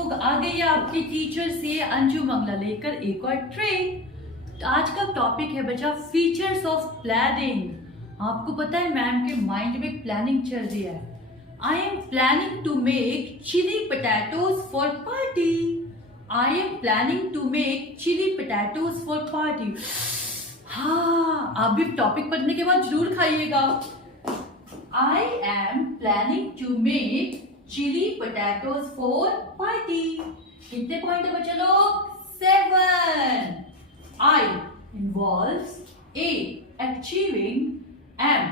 लोग, आ गई है आपके टीचर से अंजू मंगला लेकर एक और ट्रेन। तो आज का टॉपिक है बच्चा फीचर्स ऑफ प्लानिंग। आपको पता है मैम के माइंड में प्लानिंग चल रही है। I am planning to make chilli potatoes for party. I am planning to make chilli potatoes for party. हाँ, आप भी टॉपिक पढ़ने के बाद जरूर खाइएगा। I am planning to make chili potatoes for party. कितने पॉइंट है बच्चे लोग? 7. I involves A achieving, M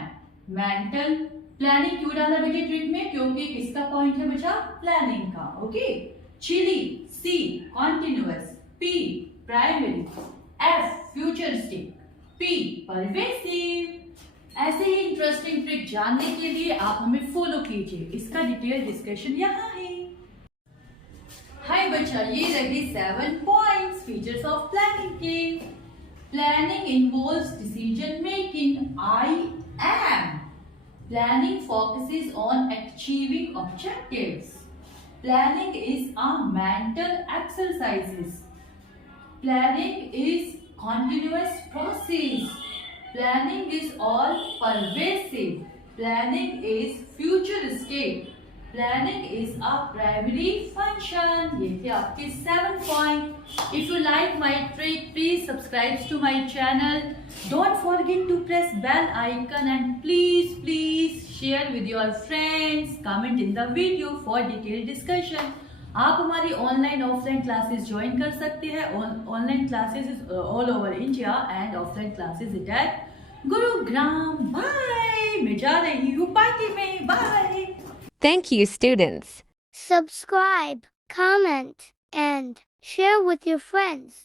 mental planning। क्यों डाला बेटे ट्रिक में? क्योंकि किसका पॉइंट है बच्चा? प्लानिंग का। Okay. Chilli, C continuous, P primary, F futuristic, P pervasive। ऐसे ही इंटरेस्टिंग ट्रिक जानने के लिए आप हमें फॉलो कीजिए। इसका डिटेल डिस्कशन यहाँ है। हाय बच्चा, ये रही 7 पॉइंट्स फीचर्स ऑफ प्लानिंग के। Planning involves decision making. I am planning focuses on achieving objectives. Planning is a mental exercises. Planning is continuous process। Planning is all pervasive। Planning is futuristic। Planning is a primary function। ये थे आपके 7 point। If you like my trick, please subscribe to my channel। Don't forget to press bell icon and please share with your friends। Comment in the video for detailed discussion। आप हमारी online offline classes join कर सकते हैं। Online classes all over India and offline classes at Gurugram. Bye, मैं जा रही हूँ party में। Bye. Thank you, students. Subscribe, comment, and share with your friends.